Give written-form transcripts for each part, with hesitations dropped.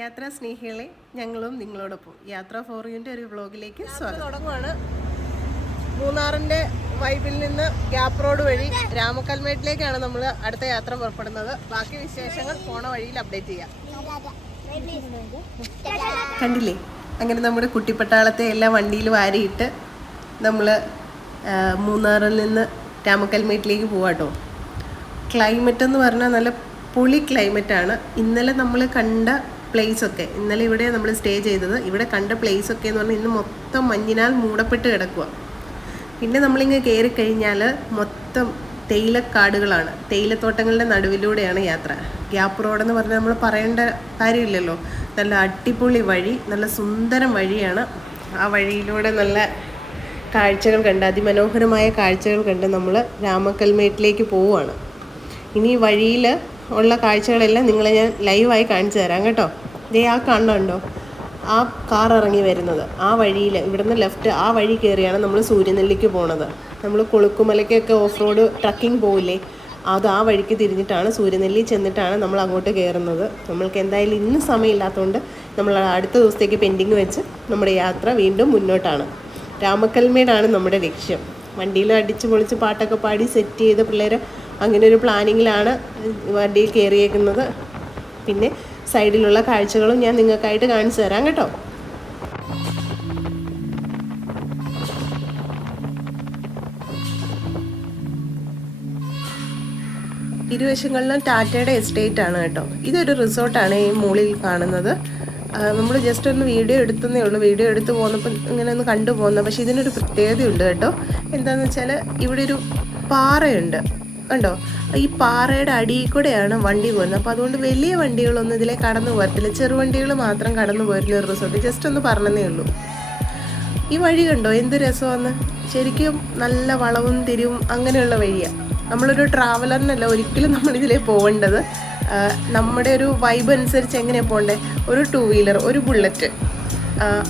യാത്രാ സ്നേഹികളെ, ഞങ്ങളും നിങ്ങളോടൊപ്പം യാത്ര ഫോർ യുവിൻ്റെ ഒരു വ്ളോഗിലേക്ക് സ്വാഗതം. തുടങ്ങുവാണ്. മൂന്നാറിൻ്റെ വൈബിൽ നിന്ന് ഗ്യാപ്പ് റോഡ് വഴി രാമക്കൽമേട്ടിലേക്കാണ് നമ്മൾ അടുത്ത യാത്ര പുറപ്പെടുന്നത്. ബാക്കി വിശേഷങ്ങൾ പോണ വഴിയിൽ അപ്ഡേറ്റ് ചെയ്യാം. കണ്ടില്ലേ, അങ്ങനെ നമ്മുടെ കുട്ടിപ്പട്ടാളത്തെ എല്ലാം വണ്ടിയിൽ വാരിയിട്ട് നമ്മൾ മൂന്നാറിൽ നിന്ന് രാമക്കൽമേട്ടിലേക്ക് പോവാട്ടോ. ക്ലൈമറ്റ് എന്ന് പറഞ്ഞാൽ നല്ല പൊളി ക്ലൈമറ്റാണ്. ഇന്നലെ നമ്മൾ കണ്ട പ്ലേസൊക്കെ, ഇന്നലെ ഇവിടെ നമ്മൾ സ്റ്റേ ചെയ്തത്, ഇവിടെ കണ്ട പ്ലേസൊക്കെ എന്ന് പറഞ്ഞാൽ ഇന്ന് മൊത്തം മഞ്ഞിനാൽ മൂടപ്പെട്ട് കിടക്കുക. പിന്നെ നമ്മളിങ്ങനെ കയറി കഴിഞ്ഞാൽ മൊത്തം തേയിലക്കാടുകളാണ്, തേയിലത്തോട്ടങ്ങളുടെ നടുവിലൂടെയാണ് യാത്ര. ഗ്യാപ്പ് റോഡെന്ന് പറഞ്ഞാൽ നമ്മൾ പറയേണ്ട കാര്യമില്ലല്ലോ. നല്ല അടിപൊളി വഴി, നല്ല സുന്ദരം വഴിയാണ്. ആ വഴിയിലൂടെ നല്ല കാഴ്ചകൾ കണ്ട്, അതിമനോഹരമായ കാഴ്ചകൾ കണ്ട് നമ്മൾ രാമക്കൽമേട്ടിലേക്ക് പോവുകയാണ്. ഇനി വഴിയിൽ ഉള്ള കാഴ്ചകളെല്ലാം നിങ്ങളെ ഞാൻ ലൈവായി കാണിച്ചു തരാം കേട്ടോ. ദേ ആ കാണുന്നുണ്ടോ, ആ കാർ ഇറങ്ങി വരുന്നത് ആ വഴിയിൽ, ഇവിടുന്ന് ലെഫ്റ്റ് ആ വഴി കയറിയാണ് നമ്മൾ സൂര്യനെല്ലിക്ക് പോണത്. നമ്മൾ കൊളുക്കുമലയ്ക്കൊക്കെ ഓഫ് റോഡ് ട്രക്കിംഗ് പോവില്ലേ, അത് ആ വഴിക്ക് തിരിഞ്ഞിട്ടാണ് സൂര്യനെല്ലി ചെന്നിട്ടാണ് നമ്മൾ അങ്ങോട്ട് കയറുന്നത്. നമ്മൾക്ക് എന്തായാലും ഇന്ന് സമയമില്ലാത്തതുകൊണ്ട് നമ്മൾ അടുത്ത ദിവസത്തേക്ക് പെൻഡിങ് വെച്ച് നമ്മുടെ യാത്ര വീണ്ടും മുന്നോട്ടാണ്. രാമക്കൽമേടാണ് നമ്മുടെ ലക്ഷ്യം. വണ്ടിയിൽ അടിച്ച് പൊളിച്ച് പാട്ടൊക്കെ പാടി സെറ്റ് ചെയ്ത് പിള്ളേർ അങ്ങനെ ഒരു പ്ലാനിങ്ങിലാണ് വണ്ടിയിൽ കയറിയേക്കുന്നത്. പിന്നെ സൈഡിലുള്ള കാഴ്ചകളും ഞാൻ നിങ്ങൾക്കായിട്ട് കാണിച്ചു തരാം കേട്ടോ. ഇരുവശങ്ങളിലും ടാറ്റയുടെ എസ്റ്റേറ്റ് ആണ് കേട്ടോ. ഇതൊരു റിസോർട്ടാണ് ഈ മുകളിൽ കാണുന്നത്. നമ്മൾ ജസ്റ്റ് ഒന്ന് വീഡിയോ എടുത്തതേ ഉള്ളൂ. വീഡിയോ എടുത്ത് പോകുന്നപ്പോൾ ഇങ്ങനെ ഒന്ന് കണ്ടു പോകുന്നത്. പക്ഷേ ഇതിനൊരു പ്രത്യേകതയുണ്ട് കേട്ടോ. എന്താണെന്ന് വെച്ചാൽ ഇവിടെ ഒരു പാറയുണ്ട് കണ്ടോ. ഈ പാറയുടെ അടിയിൽ കൂടെയാണ് വണ്ടി പോകുന്നത്. അപ്പോൾ അതുകൊണ്ട് വലിയ വണ്ടികളൊന്നും ഇതിലെ കടന്നു പോകത്തില്ല, ചെറുവണ്ടികൾ മാത്രം കടന്നു പോരുന്ന ഒരു റിസോർട്ട്. ജസ്റ്റ് ഒന്ന് പറഞ്ഞതേ ഉള്ളൂ. ഈ വഴി കണ്ടോ എന്ത് രസമാണ്. ശരിക്കും നല്ല വളവും തിരിവും അങ്ങനെയുള്ള വഴിയാണ്. നമ്മളൊരു ട്രാവലറിനല്ല ഒരിക്കലും നമ്മളിതിലേ പോകേണ്ടത്. നമ്മുടെ ഒരു വൈബ് അനുസരിച്ച് എങ്ങനെയാണ് പോകേണ്ടത്, ഒരു 2 വീലർ, ഒരു ബുള്ളറ്റ്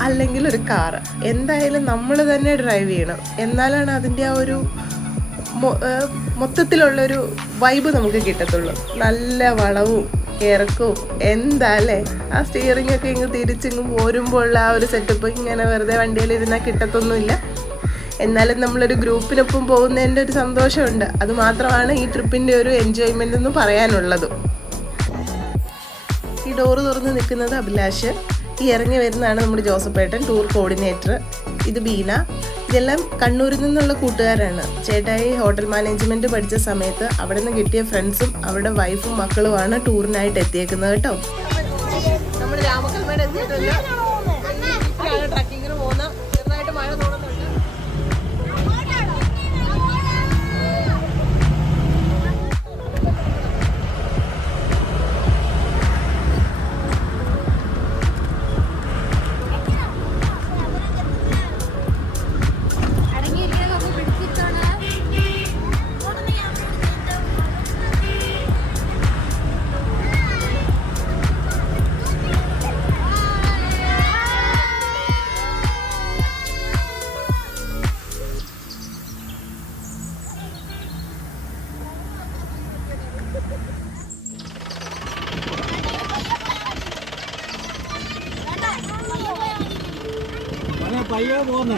അല്ലെങ്കിൽ ഒരു കാറ്, എന്തായാലും നമ്മൾ തന്നെ ഡ്രൈവ് ചെയ്യണം. എന്നാലാണ് അതിൻ്റെ ആ ഒരു മൊത്തത്തിലുള്ളൊരു വൈബ് നമുക്ക് കിട്ടത്തുള്ളൂ. നല്ല വളവും ഇറക്കവും എന്താല്ലേ. ആ സ്റ്റിയറിംഗ് ഒക്കെ ഇങ്ങ് തിരിച്ചിങ്ങ് പോരുമ്പോൾ ഉള്ള ആ ഒരു സെറ്റപ്പ് ഇങ്ങനെ വെറുതെ വണ്ടിയിലിരുന്നാൽ കിട്ടത്തൊന്നുമില്ല. എന്നാലും നമ്മളൊരു ഗ്രൂപ്പിനൊപ്പം പോകുന്നതിൻ്റെ ഒരു സന്തോഷമുണ്ട്. അതുമാത്രമാണ് ഈ ട്രിപ്പിൻ്റെ ഒരു എൻജോയ്മെൻ്റ് എന്ന് പറയാനുള്ളത്. ഈ ഡോറ് തുറന്ന് നിൽക്കുന്നത് അഭിലാഷ്, ഈ ഇറങ്ങി വരുന്നതാണ് നമ്മുടെ ജോസഫേട്ടൻ, ടൂർ കോർഡിനേറ്റർ. ഇത് ബീന. ഇതെല്ലാം കണ്ണൂരിൽ നിന്നുള്ള കൂട്ടുകാരാണ്. ചേട്ടായി ഹോട്ടൽ മാനേജ്മെൻറ്റ് പഠിച്ച സമയത്ത് അവിടെ നിന്ന് കിട്ടിയ ഫ്രണ്ട്സും അവരുടെ വൈഫും മക്കളുമാണ് ടൂറിനായിട്ട് എത്തിയേക്കുന്നത് കേട്ടോ. നമ്മൾ രാമക്കൽമേട് എത്തിയിട്ടില്ല, ട്രക്കിങ്ങിന് പോകുന്ന. ചെറുതായിട്ട് മഴ തോന്നുന്നുണ്ട്. പയ്യ പോകുന്നു.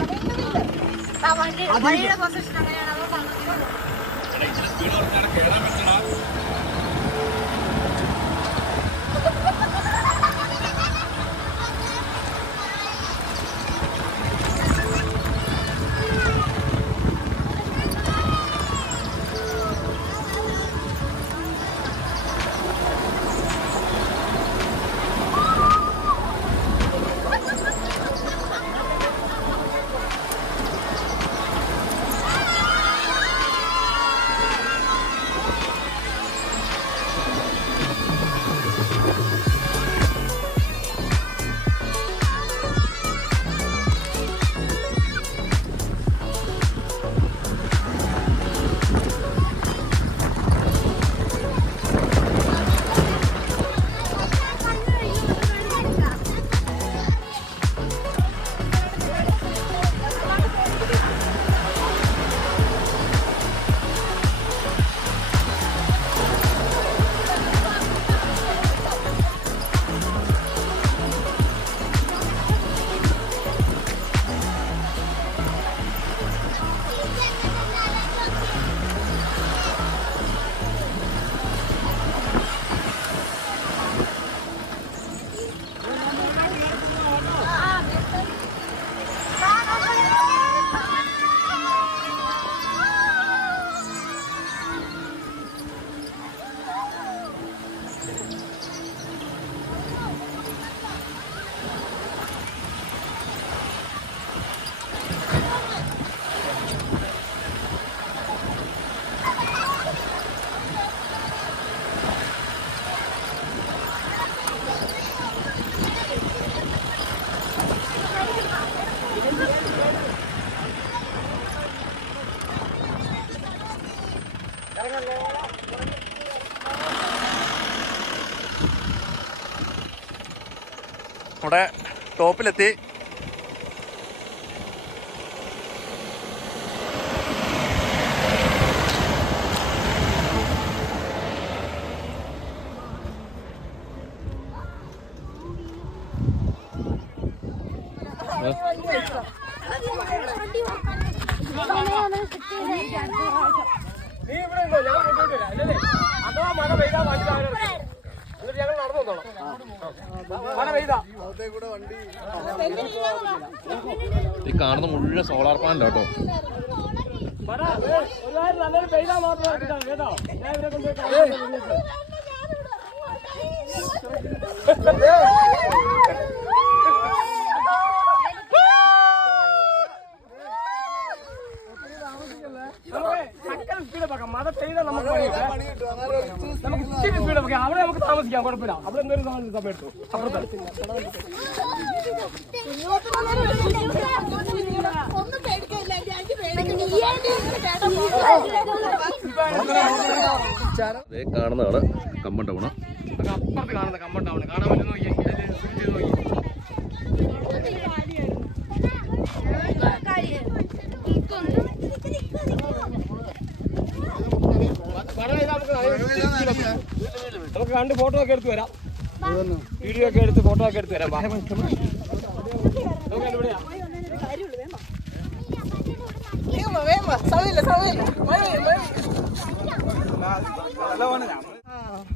നമ്മുടെ ടോപ്പിലെത്തി. ഈ കാണുന്ന മുഴുവൻ സോളാർ പ്ലാന്റ് കേട്ടോ. മഴ പെയ്താൽ നമുക്ക് ഇച്ചിരി സ്പീഡ് വെക്കാം. അവിടെ നമുക്ക് താമസിക്കാം, കുഴപ്പമില്ല. അവിടെ എന്തെങ്കിലും സമയം എടുത്തു. അപ്പുറത്ത് കാണുന്നതാണ് കമ്പം ടൗണ്. അപ്പുറത്ത് കാണുന്ന കമ്പം ടൗണ് കാണാൻ പറ്റുന്ന നോക്കി നമുക്ക് കണ്ട് ഫോട്ടോ ഒക്കെ എടുത്ത് വരാം. വീഡിയോ ഒക്കെ എടുത്ത് ഫോട്ടോ ഒക്കെ എടുത്ത് വരാം.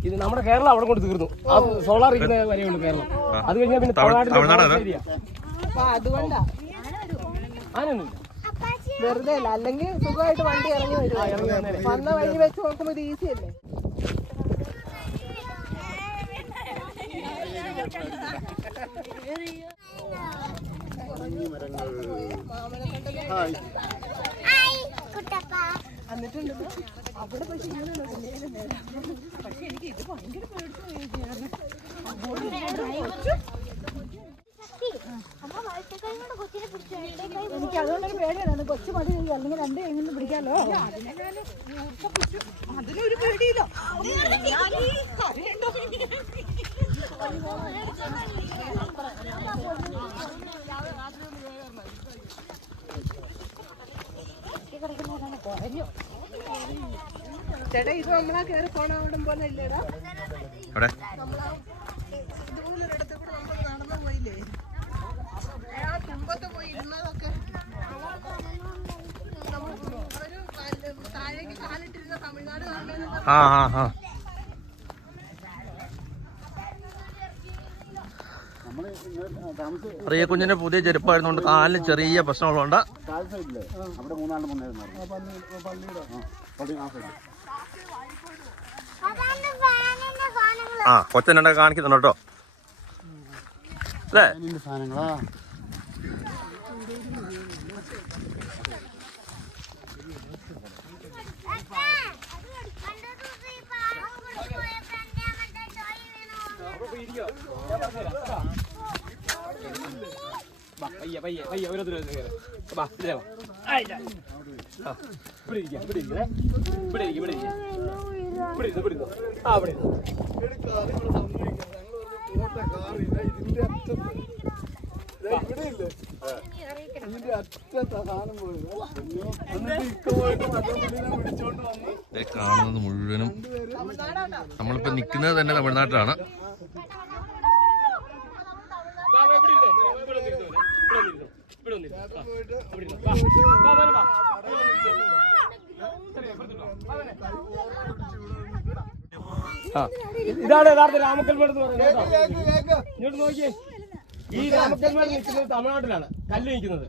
ഇത് നമ്മുടെ കേരളം അവിടെ കൊണ്ട് തീർന്നു. ആ സോളാർ ഇരിക്കുന്ന വരെയുള്ളൂ കേരളം. അത് കഴിഞ്ഞാൽ പിന്നെ അതുകൊണ്ടാ അങ്ങനെയൊന്നുമില്ല. വെറുതെ അല്ല, അല്ലെങ്കിൽ സുഖമായിട്ട് വണ്ടി ഇറങ്ങി വരും. വന്ന വഴി വെച്ച് നോക്കുമ്പോ ഇത് ഈസി അല്ലേ. എന്നിട്ടുണ്ട് അവിടെ പക്ഷെ എനിക്ക് ഇത് ഭയങ്കര എനിക്ക് അതുകൊണ്ടൊക്കെ പേടിയാണ്. കൊച്ചു മതി അല്ലെങ്കിൽ രണ്ട് എങ്ങനെ പിടിക്കാലോ. അതിനൊരു പേടിയില്ല. ചേട്ടാ ഇത് നമ്മളാ കയറി പോണവിടം പോലെ ഇല്ലേടാ. ഇതുപോലൊരിടത്ത് കൂടെ നമ്മൾ നടന്നു പോയില്ലേ, ആ തുമ്പത്ത് പോയി ഇരുന്നതൊക്കെ. ഒരു താഴേക്ക് കാലിട്ടിരുന്ന തമിഴ്നാട് അറിയ കുഞ്ഞിന് പുതിയ ചെരുപ്പായിരുന്നുകൊണ്ട് കാലിന് ചെറിയ പ്രശ്നങ്ങളുണ്ട്. ആ കൊച്ചനെ കാണിക്കുന്നുണ്ട് കേട്ടോ അല്ലേ. കാണുന്നത് മുഴുവനും നമ്മളിപ്പോ നിക്കുന്നത് തന്നെ തമിഴ്നാട്ടിലാണ്. ഇതാണ് യഥാർത്ഥ രാമക്കൽമേട് എന്ന് പറയുന്നത്. ഇങ്ങോട്ട് നോക്കിയേ, ഈ രാമക്കൽമേട് നിൽക്കുന്നത് തമിഴ്നാട്ടിലാണ്, കല്ല് നിൽക്കുന്നത്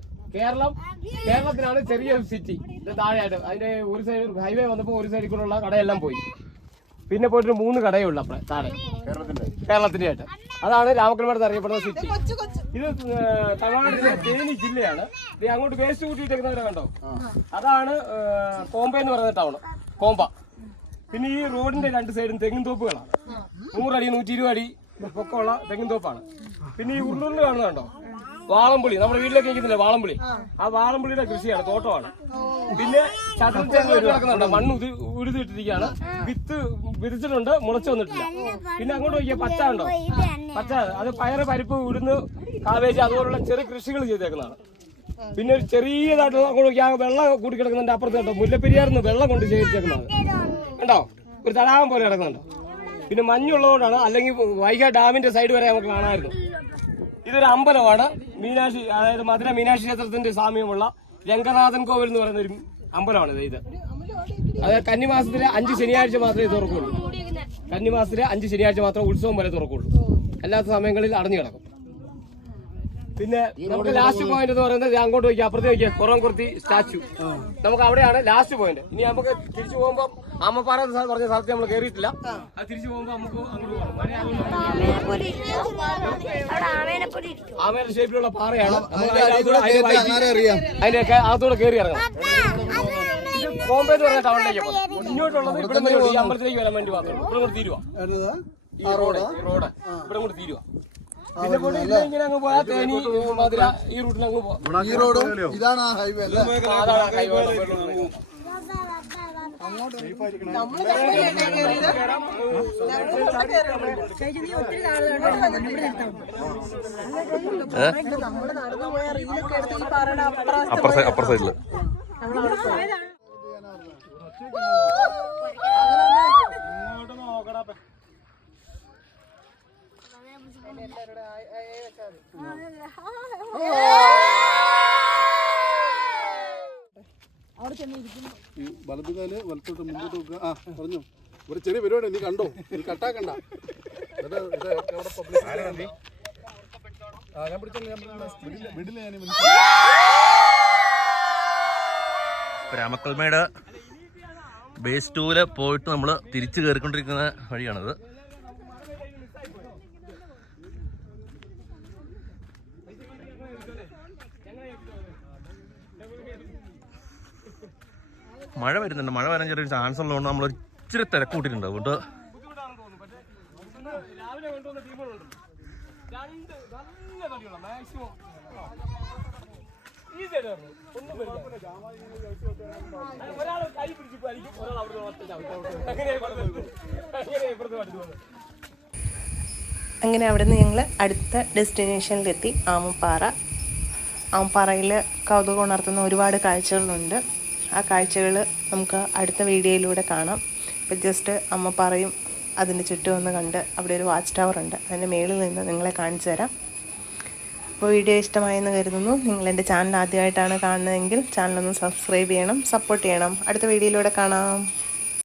കേരളത്തിലാണ് ചെറിയൊരു സിറ്റി. ഇത് താഴെയായിട്ട് അതിന്റെ ഒരു സൈഡ് ഹൈവേ വന്നപ്പോൾ ഒരു സൈഡിൽ കൂടെ ഉള്ള കടയെല്ലാം പോയി. പിന്നെ പോയിട്ട് 3 കടയേ ഉള്ളു അപ്പഴേ താഴെ കേരളത്തിന്റെ ആയിട്ട്. അതാണ് രാമക്കൽമേട് അറിയപ്പെടുന്ന സിറ്റി. ഇത് തമിഴ്നാട്ടിലെ തേനി ജില്ലയാണ്. അങ്ങോട്ട് വേസ്റ്റ് കൂട്ടിയിട്ടേക്കുന്നവരെ കണ്ടോ, അതാണ് കോമ്പ എന്ന് പറയുന്ന ടൗൺ, കോമ്പ. പിന്നെ ഈ റോഡിന്റെ 2 സൈഡും തെങ്ങിൻ തോപ്പുകളാണ്. 100 അടി 120 അടി പൊക്കമുള്ള തെങ്ങിൻ തോപ്പാണ്. പിന്നെ ഈ ഉരുള് കാണുന്നുണ്ടോ, വാളംപുളി നമ്മുടെ വീട്ടിലൊക്കെ ഇരിക്കുന്നില്ലേ വാളംപുളി, ആ വാളംപുളിയുടെ കൃഷിയാണ്, തോട്ടമാണ്. പിന്നെ ചതുർച്ചെങ്ങ് കിടക്കുന്നുണ്ട്, മണ്ണ് ഉഴുതിട്ടിരിക്കുകയാണ്, വിത്ത് വിരിച്ചിട്ടുണ്ട്, മുളച്ചു വന്നിട്ടില്ല. പിന്നെ അങ്ങോട്ട് നോക്കിയാൽ പച്ച ഉണ്ടോ, പച്ച അത് പയറ്, പരിപ്പ്, ഉഴുന്ന്, കാവേജ് അതുപോലുള്ള ചെറിയ കൃഷികൾ ചെയ്തേക്കുന്നതാണ്. പിന്നെ ഒരു ചെറിയതായിട്ട് അങ്ങോട്ട് നോക്കിയാൽ വെള്ളം കൂടി കിടക്കുന്നുണ്ട്, അപ്പുറത്ത് കണ്ടോ മുല്ലപ്പെരിയാറിന്ന് വെള്ളം കൊണ്ട് ശേഖരിച്ചേക്കുന്നതാണ് കണ്ടോ, ഒരു തടാകം പോലെ കിടക്കുന്നുണ്ട്. പിന്നെ മഞ്ഞുള്ളതുകൊണ്ടാണ്, അല്ലെങ്കിൽ വൈഗ ഡാമിന്റെ സൈഡ് വരെ നമുക്ക് കാണാമായിരുന്നു. ഇതൊരു അമ്പലമാണ്, മീനാക്ഷി, അതായത് മധുര മീനാക്ഷി ക്ഷേത്രത്തിന്റെ സാമ്യമുള്ള രംഗനാഥൻ കോവിൽ എന്ന് പറയുന്ന ഒരു അമ്പലമാണ് ഇത്. അതായത് കന്നിമാസത്തിലെ 5 ശനിയാഴ്ച മാത്രമേ ഇത് തുറക്കുള്ളൂ. കന്നിമാസത്തിലെ 5 ശനിയാഴ്ച മാത്രമേ ഉത്സവം വരെ തുറക്കുള്ളൂ, അല്ലാത്ത സമയങ്ങളിൽ അടഞ്ഞു കിടക്കും. പിന്നെ നമുക്ക് ലാസ്റ്റ് പോയിന്റ് എന്ന് പറയുന്നത് അങ്ങോട്ട് നോക്കിയാൽ അപ്പുറത്ത് നോക്കിയാൽ കുറവംകുർത്തി സ്റ്റാച്ചു, നമുക്ക് അവിടെയാണ് ലാസ്റ്റ് പോയിന്റ്. ഇനി നമുക്ക് തിരിച്ചു പോകുമ്പോൾ ആമപ്പാറ പറഞ്ഞ സ്ഥലത്ത് നമ്മൾ കയറിയിട്ടില്ല, അത് തിരിച്ചു പോകുമ്പോൾ നമുക്ക് അങ്ങോട്ട് പോകാം. ആമയുടെ ഷേപ്പിലുള്ള പാറയാണ്, അതിന്റെ അകത്തൂടെ കയറി ഇറങ്ങാം. ഇത് ബോംബെ എന്ന് പറഞ്ഞ ടൗണിലേക്ക് പോകും. ഇങ്ങോട്ടുള്ളത് ഇവിടെ ഈ അമ്പലത്തിലേക്ക് വരാൻ വേണ്ടി മാത്രമേ ഇവിടെ കൂടെ തീരുവാ, ഈ റോഡ് ഇവിടെ കൂടെ തീരുവാ. പിന്നെ ഇങ്ങനെ അങ്ങ് പോയാൽ തേനി, മധുര, ഈ റൂട്ടിൽ അങ്ങ് പോവാം. ഈ റോഡ് ഇതാണ് ആ ഹൈവേ അല്ലേ? അപ്പുറ സൈഡില് ഈ വലതുകാല് വലത്തോട്ട് മുമ്പോട്ട് വെക്കുക. ആ പറഞ്ഞു, ഒരു ചെറിയ പരിപാടി നീ കണ്ടോ, നീ കട്ടാക്കണ്ട. രാമക്കൽമേട് ബേസ് 2 പോയിട്ട് നമ്മൾ തിരിച്ചു കയറിക്കൊണ്ടിരിക്കുന്ന വഴിയാണത്. മഴ വരുന്നുണ്ട്, മഴ വരാൻ ചെറിയൊരു ചാൻസ് ഉള്ളതുകൊണ്ട് നമ്മൾ ഇച്ചിരി തിരക്ക് കൂട്ടിയിട്ടുണ്ട്. അതുകൊണ്ട് അങ്ങനെ അവിടെ നിന്ന് ഞങ്ങൾ അടുത്ത ഡെസ്റ്റിനേഷനിലെത്തി, ആമപ്പാറ. ആമപ്പാറയിൽ കൗതുകം ഉണർത്തുന്ന ഒരുപാട് കാഴ്ചകളുണ്ട്. ആ കാഴ്ചകൾ നമുക്ക് അടുത്ത വീഡിയോയിലൂടെ കാണാം. ഇപ്പം ജസ്റ്റ് ആമപ്പാറയും അതിൻ്റെ ചുറ്റും ഒന്ന് കണ്ട് അവിടെ ഒരു വാച്ച് ടവർ ഉണ്ട്, അതിൻ്റെ മേളിൽ നിന്ന് നിങ്ങളെ കാണിച്ചു തരാം. അപ്പോൾ വീഡിയോ ഇഷ്ടമായെന്ന് കരുതുന്നു. നിങ്ങൾ എൻ്റെ ചാനൽ ആദ്യമായിട്ടാണ് കാണുന്നതെങ്കിൽ ചാനലൊന്ന് സബ്സ്ക്രൈബ് ചെയ്യണം, സപ്പോർട്ട് ചെയ്യണം. അടുത്ത വീഡിയോയിലൂടെ കാണാം.